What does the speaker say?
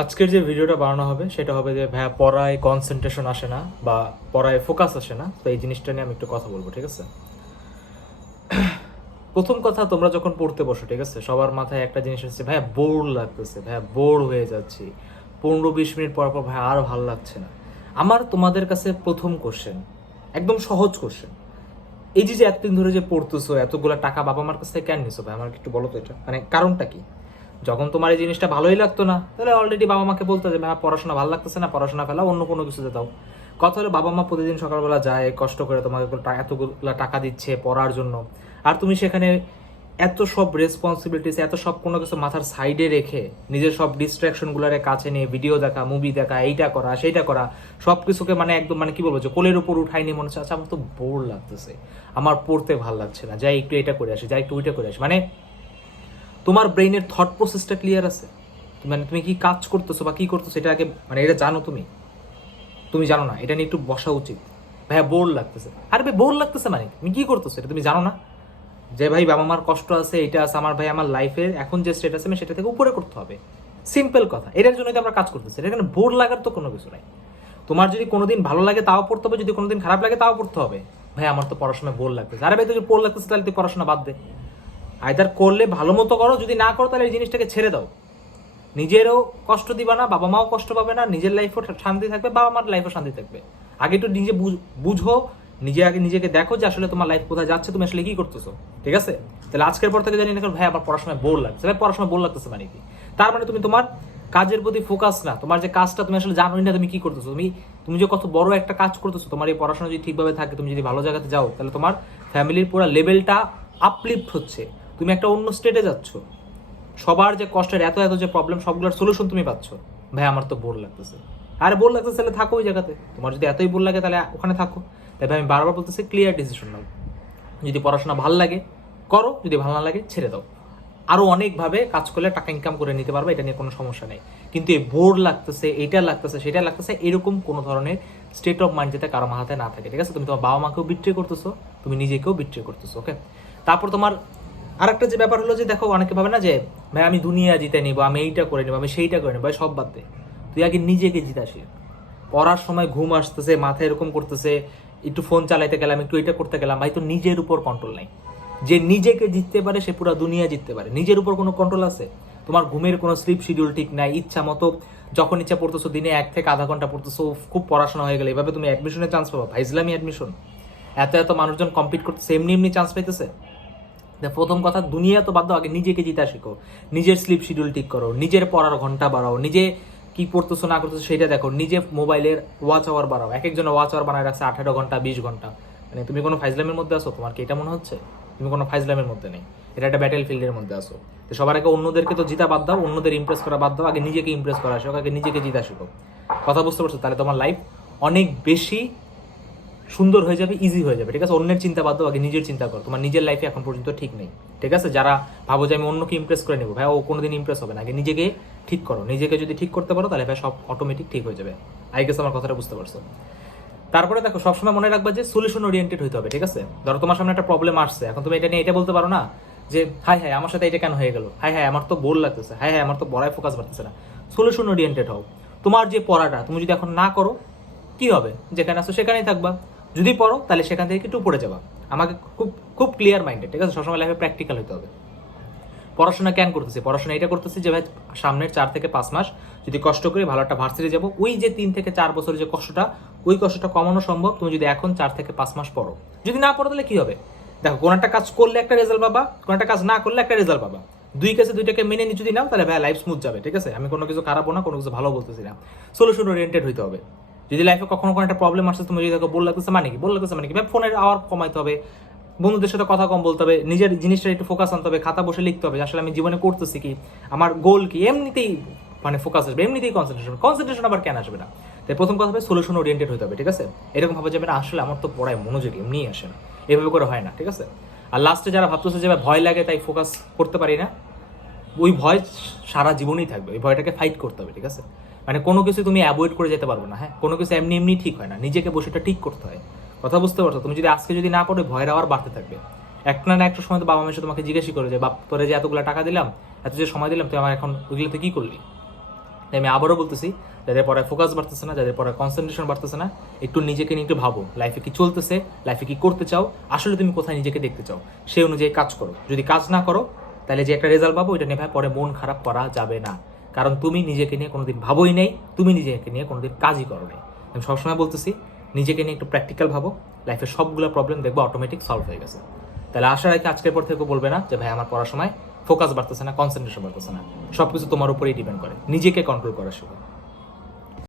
আজকের যে ভিডিওটা বানানো হবে, সেটা হবে যে, ভাইয়া পড়ায় কনসেন্ট্রেশন আসে না বা পড়ায় ফোকাস আসে না, তো এই জিনিসটা নিয়ে আমি একটু কথা বলব, ঠিক আছে? প্রথম কথা, তোমরা যখন পড়তে বসো, ঠিক আছে, সবার মাথায় একটা জিনিস হচ্ছে, ভাইয়া বোর লাগতেছে, ভাইয়া বোর হয়ে যাচ্ছি। পনেরো বিশ মিনিট পর পর, ভাইয়া আর ভালো লাগছে না। আমার তোমাদের কাছে প্রথম কোশ্চেন একদম সহজ কোশ্চেন এই যে যে এতদিন ধরে যে পড়তেছো, এতগুলো টাকা বাবা মার কাছ থেকে কেন নিছো ভাই আমার একটু বলো তো এটা। মানে কারণটা কি? যখন তোমার এই জিনিসটা ভালোই লাগতো না, তাহলে অলরেডি বাবা মাকে বলতো যে ভাই পড়াশোনা ভালো লাগতেছে না, পড়াশোনা ফেলা অন্য কোনো কিছুতে দাও। কথা হলো, বাবা মা প্রতিদিন সকালবেলা যায়, কষ্ট করে তোমাকে এতগুলো টাকা দিচ্ছে পড়ার জন্য। আর তুমি সেখানে এত সব রেসপন্সিবিলিটিস এত সব কোনো কিছু মাথার সাইডে রেখে, নিজের সব ডিস্ট্রাকশনগুলোরে কাছে নিয়ে ভিডিও দেখা মুভি দেখা, এইটা করা, সেইটা করা সব কিছুকে মানে একদম মানে কি বলব যে, কোলের উপর উঠাই নিয়ে মনে হচ্ছে আচ্ছা আমার তো বোর লাগতেছে। আমার পড়তে ভালো লাগছে না। যাই একটু এটা করে আসি, যাই একটু ওইটা করে আসি। মানে তোমার ব্রেইনের থট প্রসেসটা ক্লিয়ার আছে? মানে তুমি কি কাজ করতেছো বা কি করতেছো এটা আগে মানে এটা জানো তুমি? তুমি জানো না, এটা নিয়ে একটু বসা উচিত। ভাইয়া বোর লাগতেছে। আরে ভাই বোর লাগতেছে মানে? তুমি কি করতেছো? এটা তুমি জানো না? যে ভাই, বাবা মার কষ্ট আছে, এটা আছে, আমার ভাই আমার লাইফের এখন যে স্টেট আছে আমি সেটা থেকে উপরে করতে হবে। সিম্পল কথা। এটার জন্যই তো আমরা কাজ করতেছি। এটা এখানে বোর লাগার তো কোনো কিছু নাই। তোমার যদি কোনোদিন ভালো লাগে, তাও পড়তে হবে। যদি কোনোদিন খারাপ লাগে, তাও পড়তে হবে। ভাই, আমার তো পড়াশোনায় বোর লাগতেছে। আরে ভাই তুই বোর লাগতেছে, তাহলে তুই পড়াশোনা বাদ দে। আইদার করলে ভালো মতো করো, যদি না করো, তাহলে এই জিনিসটাকে ছেড়ে দাও। নিজেরও কষ্ট দিবা না বাবা মাও কষ্ট পাবে না, নিজের লাইফও শান্তি থাকবে বাবা মার লাইফও শান্তি থাকবে। আগে একটু নিজে বুঝ- নিজে আগে নিজেকে দেখো যে আসলে তোমার লাইফ কোথায় যাচ্ছে, তুমি আসলে কি করতেছো, ঠিক আছে? তাহলে আজকের পর থেকে জানি না ভাই, আমার পড়াশোনায় বোর লাগছে ভাই পড়াশোনা বোর লাগতেছে মানে কি? তার মানে তুমি তোমার কাজের প্রতি ফোকাস না, তোমার যে কাজটা তুমি আসলে জানোই না তুমি কি করতেছো। তুমি তুমি যে কত বড় একটা কাজ করতেছো, তোমার এই পড়াশোনা যদি ঠিকভাবে থাকে, তুমি যদি ভালো জায়গাতে যাও, তাহলে তোমার ফ্যামিলির পুরো লেভেলটা আপলিফট হচ্ছে। তুমি একটা অন্য স্টেটে যাচ্ছ। সবার যে কষ্টের এত এত যে প্রবলেম সবগুলোর সলিউশন তুমি পাচ্ছ। ভাই, আমার তো বোর লাগতেছে। আরে বোর লাগতেছে তাহলে থাকো ওই জায়গাতে। তোমার যদি এতই বোর লাগে তাহলে ওখানে থাকো। তাই আমি বারবার বলতেছি ক্লিয়ার ডিসিশন নাও। যদি পড়াশোনা ভালো লাগে, করো। যদি ভালো না লাগে, ছেড়ে দাও। আরও অনেকভাবে কাজ করলে টাকা ইনকাম করে নিতে পারবে, এটা নিয়ে কোনো সমস্যা নেই। কিন্তু এই বোর লাগতেছে এটা লাগতেছে, সেটা লাগতেছে, এরকম কোনো ধরনের স্টেট অফ মাইন্ড যাতে কারও মাথায় না থাকে। ঠিক আছে? তুমি তোমার বাবা মাকেও বিট্রে করতেছো, তুমি নিজেকেও বিট্রে করতেছো ওকে তারপর তোমার আরেকটা যে ব্যাপার হলো যে দেখো, অনেকে ভাবে না যে, ভাই, আমি দুনিয়া জিতে নিবো, আমি এইটা করে নেব, আমি সেইটা করে নেব। ভাই, সব বাদ দে। তুই আগে নিজেকে জিতা শিখ পড়ার সময় ঘুম আসতেছে মাথায় এরকম করতেছে, একটু ফোন চালাইতে গেলাম, একটু এটা করতে গেলাম, ভাই তো নিজের উপর কন্ট্রোল নাই। যে নিজেকে জিততে পারে, সে পুরো দুনিয়া জিততে পারে। নিজের উপর কোনো কন্ট্রোল আছে? তোমার ঘুমের কোনো স্লিপ শিডিউল ঠিক নাই, ইচ্ছা মতো যখন ইচ্ছা পড়তেছো, দিনে এক থেকে আধা ঘণ্টা পড়তেছো খুব পড়াশোনা হয়ে গেলে। এভাবে তুমি অ্যাডমিশনের চান্স পাবো। ভাই, ইসলামী অ্যাডমিশন এত এত মানুষজন কমপ্লিট করতেছে, এমনি এমনি চান্স পাইতেছে? প্রথম কথা, দুনিয়া তো বাদ আগে নিজেকে জিতা শেখো। নিজের স্লিপ শিডিউল ঠিক করো, নিজের পড়ার ঘণ্টা বাড়াও, নিজে কি পড়তেছো, না করতেছো, সেটা দেখো, নিজে মোবাইলের ওয়াচ আওয়ার বাড়াও। এক একজন ওয়াচ আওয়ার বানায় রাখছে আঠারো ঘণ্টা, বিশ ঘণ্টা। মানে তুমি কোনো ফাইজলামের মধ্যে আসো তোমার কি এটা মনে হচ্ছে? তুমি কোনো ফাইজলামের মধ্যে নেই। এটা একটা ব্যাটেল ফিল্ডের মধ্যে আসো তো সবার আগে অন্যদেরকে তো জিতা বাদ দাও, অন্যদের ইমপ্রেস করা বাদ দাও, আগে নিজেকে ইমপ্রেস করা শেখো, আগে নিজেকে জিতা শেখো। কথা বুঝতে পারছ? তাহলে তোমার লাইফ অনেক বেশি সুন্দর হয়ে যাবে ইজি হয়ে যাবে, ঠিক আছে? অন্যের চিন্তা বাদ আগে নিজের চিন্তা করো। তোমার নিজের লাইফে এখন পর্যন্ত ঠিক নেই, ঠিক আছে? যারা ভাবো যে আমি অন্যকে ইমপ্রেস করে নেব, ভাই, ও কোনোদিন ইমপ্রেস হবে না। আগে নিজেকে ঠিক করো, নিজেকে যদি ঠিক করতে পারো, তাহলে ভাই, সব অটোমেটিক ঠিক হয়ে যাবে। আই গেস আমার কথাটা বুঝতে পারছ। তারপরে দেখো, সবসময় মনে রাখবা যে সলিউশন ওরিয়েন্টেড হতে হবে, ঠিক আছে? ধরো, তোমার সামনে একটা প্রবলেম আসছে, এখন তুমি এটা নিয়ে এটা বলতে পারো না যে, হাই হাই, আমার সাথে এটা কেন হয়ে গেল? হাই হাই, আমার তো বোর লাগতেছে, হাই হাই, আমার তো পড়ায় ফোকাস বাড়তেছে না। সলিউশন ওরিয়েন্টেড হও। তোমার যে পড়াটা, তুমি যদি এখন না করো, কি হবে? যেখানে আসো সেখানেই থাকবা। যদি পড়ো, তাহলে সেখান থেকে একটু পড়ে যাবা। আমাকে খুব খুব ক্লিয়ার মাইন্ডেড ঠিক আছে? সবসময় লাইফে প্র্যাকটিক্যাল হতে হবে। পড়াশোনা কেন করতেছি? পড়াশোনা এটা করতেছি যে, ভাই, সামনের চার থেকে পাঁচ মাস যদি কষ্ট করে ভালো একটা ভার্সিটি যাব, ওই যে তিন থেকে চার বছরের যে কষ্টটা, ওই কষ্টটা কমানো সম্ভব। তুমি যদি এখন চার থেকে পাঁচ মাস পড়ো। যদি না পড়ো, তাহলে কী হবে? দেখো, কোনো একটা কাজ করলে একটা রেজাল্ট পাবা, কোনো একটা কাজ না করলে একটা রেজাল্ট পাবা। দুই কাছে দুইটাকে মেনে নিয়ে যদি নাও, তাহলে, ভাই লাইফ স্মুথ যাবে, ঠিক আছে? আমি কোনো কিছু খারাপও না, কোনো কিছু ভালো বলতেছি না। সলিউশন ওরিয়েন্টেড হইতে হবে। যদি লাইফে কখনো কোনো একটা প্রবলেম আসছে তুমি যদি দেখো বল লাগতেছে মানে কি? বল লাগতেছে মানে কি? ফোনের আওয়ার কমাইতে হবে। বন্ধুদের সাথে কথা কম বলতে হবে। নিজের জিনিসটা একটু ফোকাস আনতে হবে। খাতা বসে লিখতে হবে। আসলে আমি জীবনে করতেছি কি? আমার গোল কি? এমনিতেই মানে ফোকাস আসবে। এমনিতেই কনসেন্ট্রেশন কনসেন্ট্রেশন আবার কেন আসবে না? তাই প্রথম কথা হবে সলিউশন ওরিয়েন্টেড হতে হবে, ঠিক আছে? এরকম ভাবে যাবে না, আসলে আমার তো পড়ায় মনোযোগী এমনিই আসে না। এভাবে করে হয় না, ঠিক আছে? আর লাস্টে যারা ভাবতেছে যে ভয় লাগে, তাই ফোকাস করতে পারি না। ওই ভয় সারা জীবনই থাকবে। ওই ভয়টাকে ফাইট করতে হবে, ঠিক আছে? মানে কোনো কিছু তুমি অ্যাভয়েড করে যেতে পারবে না হ্যাঁ? কোনো কিছু এমনি এমনি ঠিক হয় না, নিজেকে বসে এটা ঠিক করতে হয়। কথা বুঝতে পারছ? তুমি যদি আজকে যদি না পড়ো ভয়ের আবার বাড়তে থাকবে। একটা না একটা সময় তো বাবা মেসে তোমাকে জিজ্ঞাসা করে যে, বাপ, তোরে যে এতগুলো টাকা দিলাম, এত যে সময় দিলাম, তুই আমার এখন ওইগুলোতে কী করলি? তাই আমি আবারও বলতেছি, যাদের পড়ায় ফোকাস বাড়তেছে না, যাদের পড়ায় কনসেন্ট্রেশন বাড়তেছে না, একটু নিজেকে নিয়ে একটু ভাবো লাইফে কি চলতেছে লাইফে কি করতে চাও, আসলে তুমি কোথায় নিজেকে দেখতে চাও, সেই অনুযায়ী কাজ করো। যদি কাজ না করো, তাহলে যে একটা রেজাল্ট পাবো এটা নিয়ে ভাই পরে মন খারাপ করা যাবে না। কারণ তুমি নিজেকে নিয়ে কোনোদিন ভাবোই নেই, তুমি নিজেকে নিয়ে কোনোদিন কাজই করো নাই। আমি সবসময় বলতেছি, নিজেকে নিয়ে একটু প্র্যাকটিক্যাল ভাবো লাইফের সবগুলো প্রবলেম দেখব অটোমেটিক সলভ হয়ে গেছে। তাহলে আশা রাখি আজকের পর থেকে বলবে না যে, ভাই, আমার পড়াশোনায় ফোকাস বাড়তেছে না কনসেন্ট্রেশন বাড়তেছে না। সবকিছু তোমার উপরেই ডিপেন্ড করে। নিজেকে কন্ট্রোল করা শুরু